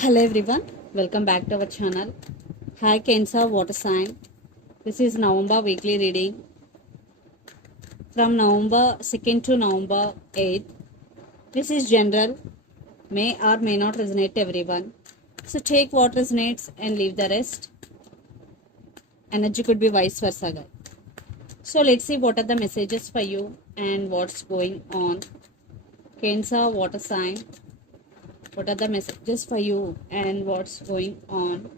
Hello everyone, welcome back to our channel. Hi Cancer Water Sign. This is November weekly reading from November 2nd to November 8th. This is general, may or may not resonate to everyone. So take what resonates and leave the rest. Energy could be vice versa, guys. So let's see what are the messages for you and what's going on. Cancer Water Sign. What are the messages for you and what's going on?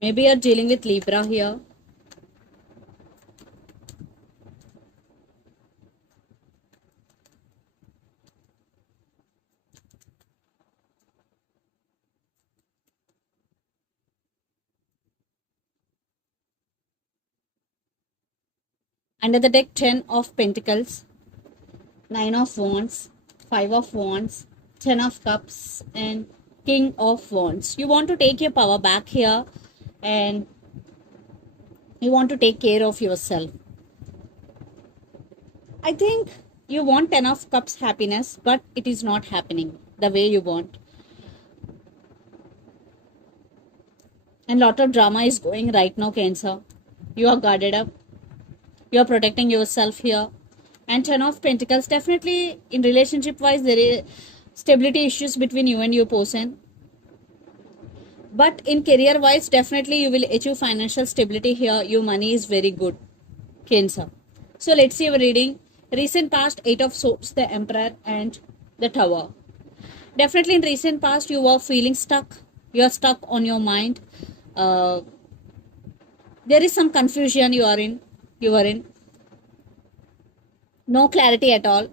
Maybe you're dealing with Libra here. Under the deck, 10 of Pentacles, 9 of Wands, 5 of Wands, 10 of Cups, and King of Wands. You want to take your power back here and you want to take care of yourself. I think you want 10 of Cups happiness, but it is not happening the way you want. And lot of drama is going right now, Cancer. You are guarded up. You are protecting yourself here. And 10 of Pentacles, definitely in relationship wise, there is stability issues between you and your person. But in career wise, definitely you will achieve financial stability here. Your money is very good, Cancer. So let's see our reading. Recent past, 8 of Swords, the Emperor, and the Tower. Definitely in recent past, you were feeling stuck. You are stuck on your mind. Uh, there is some confusion you are in. You are in. No clarity at all.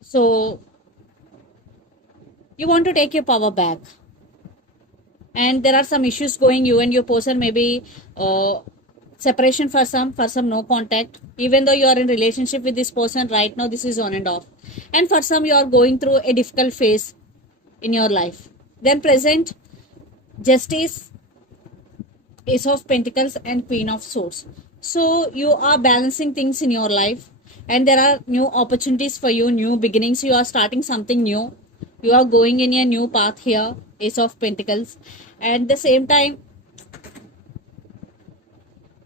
So you want to take your power back. And there are some issues going you and your person, maybe separation for some no contact, even though you are in relationship with this person right now, this is on and off. And for some you are going through a difficult phase in your life. Then present, Justice, Ace of Pentacles, and Queen of Swords. So you are balancing things in your life and there are new opportunities for you, new beginnings. You are starting something new. You are going in a new path here, Ace of Pentacles. And the same time,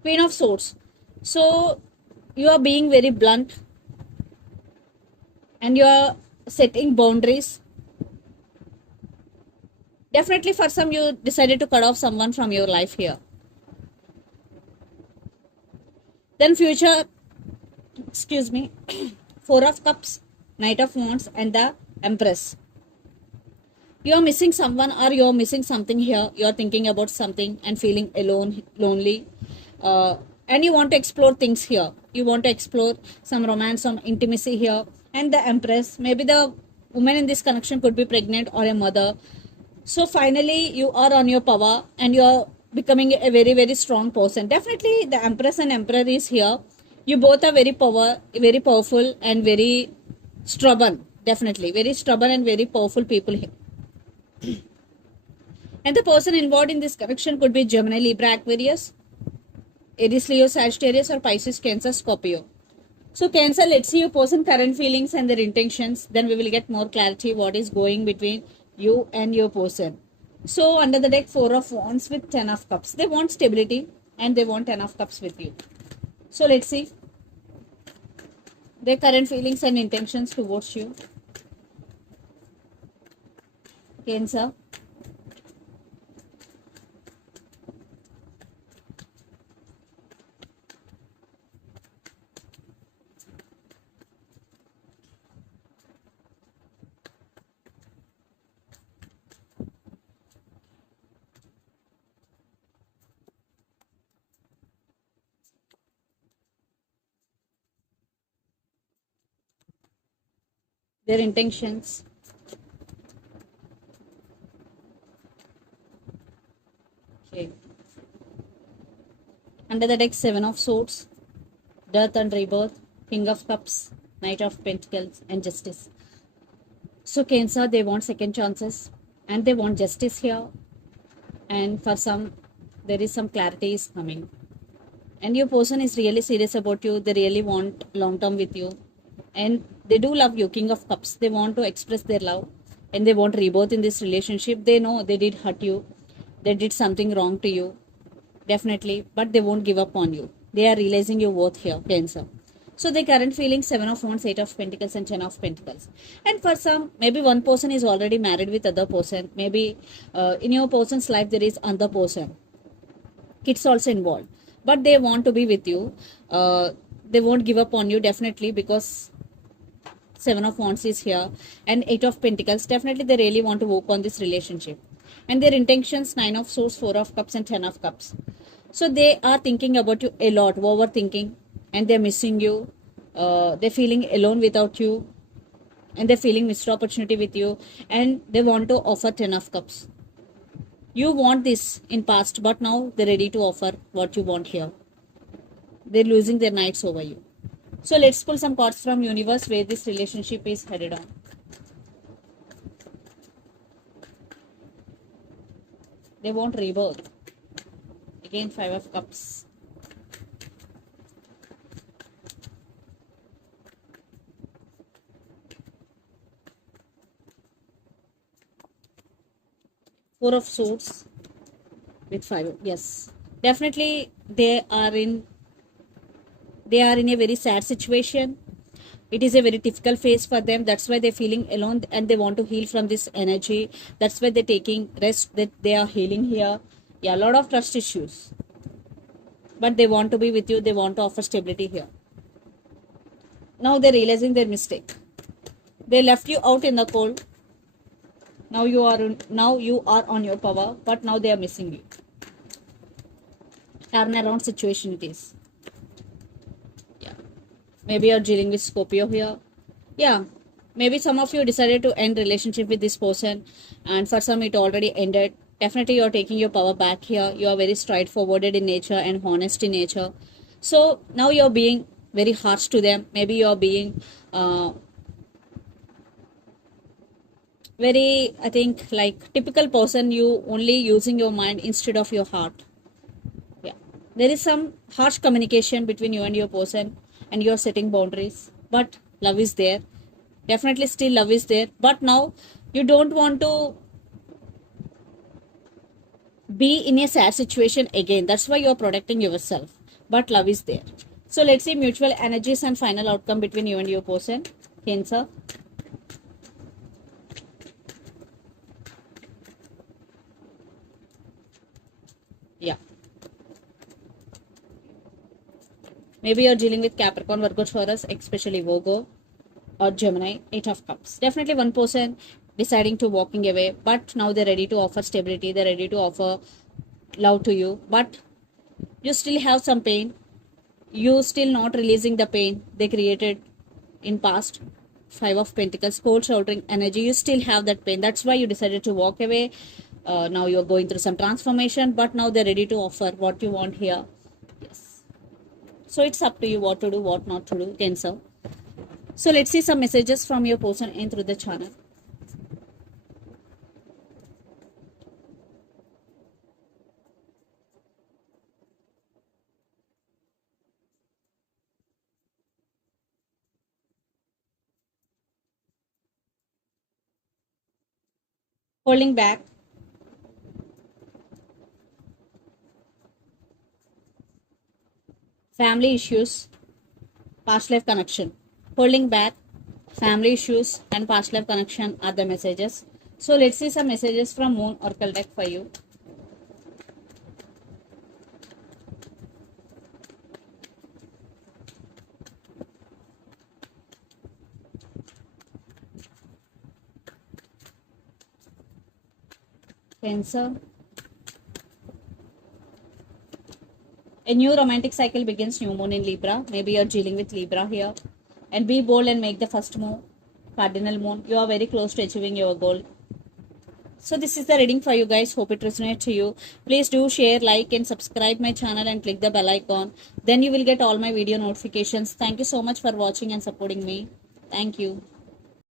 Queen of Swords. So you are being very blunt and you are setting boundaries. Definitely for some you decided to cut off someone from your life here. Then future, excuse me, Four of Cups, Knight of Wands, and the Empress. You are missing someone or you are missing something here. You are thinking about something and feeling alone, lonely. And you want to explore things here. You want to explore some romance, some intimacy here. And the Empress, maybe the woman in this connection could be pregnant or a mother. So finally, you are on your power and you are becoming a very, very strong person. Definitely, the Empress and Emperor is here. You both are very powerful and very stubborn. Definitely, very stubborn and very powerful people here. And the person involved in this connection could be Gemini, Libra, Aquarius, Aries, Leo, Sagittarius, or Pisces, Cancer, Scorpio. So Cancer, let's see your person current feelings and their intentions. Then we will get more clarity what is going between you and your person. So under the deck, Four of Wands with 10 of Cups. They want stability and they want 10 of Cups with you. So let's see their current feelings and intentions towards you. Cancer. Their intentions. Okay. Under the deck, Seven of Swords, Death and Rebirth, King of Cups, Knight of Pentacles, and Justice. So Cancer, they want second chances and they want justice here. And for some, there is some clarity is coming. And your person is really serious about you. They really want long term with you. And they do love you, King of Cups. They want to express their love and they want rebirth in this relationship. They know they did hurt you. They did something wrong to you. Definitely. But they won't give up on you. They are realizing your worth here, Cancer. So the current feeling, Seven of Wands, Eight of Pentacles, and Ten of Pentacles. And for some, maybe one person is already married with other person. Maybe in your person's life there is another person. Kids also involved. But they want to be with you. They won't give up on you definitely because Seven of Wands is here and Eight of Pentacles. Definitely they really want to work on this relationship. And their intentions, Nine of Swords, Four of Cups, and Ten of Cups. So they are thinking about you a lot, overthinking, and they're missing you. They're feeling alone without you, and they're feeling missed opportunity with you, and they want to offer Ten of Cups. You want this in past, but now they're ready to offer what you want here. They're losing their nights over you. So let's pull some cards from universe where this relationship is headed on. They want rebirth. Again, Five of Cups. Four of Swords with Five. Yes, definitely they are in a very sad situation. It is a very difficult phase for them. That's why they're feeling alone and they want to heal from this energy. That's why they're taking rest, that they are healing here. Yeah, a lot of trust issues. But they want to be with you. They want to offer stability here. Now they're realizing their mistake. They left you out in the cold. Now you are on your power, but now they are missing you. Turnaround situation it is. Maybe you're dealing with Scorpio here. Yeah, maybe some of you decided to end relationship with this person, and for some it already ended. Definitely you're taking your power back here. You are very straightforward in nature and honest in nature. So now you're being very harsh to them. Maybe you're being very, I think, like typical person. You only using your mind instead of your heart. Yeah, there is some harsh communication between you and your person, and you're setting boundaries, but love is there. Definitely still love is there, but now you don't want to be in a sad situation again. That's why you're protecting yourself, but love is there. So let's see mutual energies and final outcome between you and your person, Cancer. Yeah, maybe you're dealing with Capricorn, Virgo, Taurus, especially Virgo or Gemini. Eight of Cups. Definitely one person deciding to walking away, but now they're ready to offer stability. They're ready to offer love to you, but you still have some pain. You still not releasing the pain they created in past. Five of Pentacles, cold shouldering energy. You still have that pain. That's why you decided to walk away. Now you're going through some transformation, but now they're ready to offer what you want here. Yes. So it's up to you what to do, what not to do, Cancer. So let's see some messages from your person in through the channel. Holding back. Family issues. Past life connection. Holding back. Family issues and past life connection are the messages. So let's see some messages from Moon Oracle deck for you. Cancer. A new romantic cycle begins, new moon in Libra. Maybe you're dealing with Libra here. And be bold and make the first move. Cardinal moon. You are very close to achieving your goal. So this is the reading for you guys. Hope it resonates to you. Please do share, like and subscribe my channel and click the bell icon. Then you will get all my video notifications. Thank you so much for watching and supporting me. Thank you.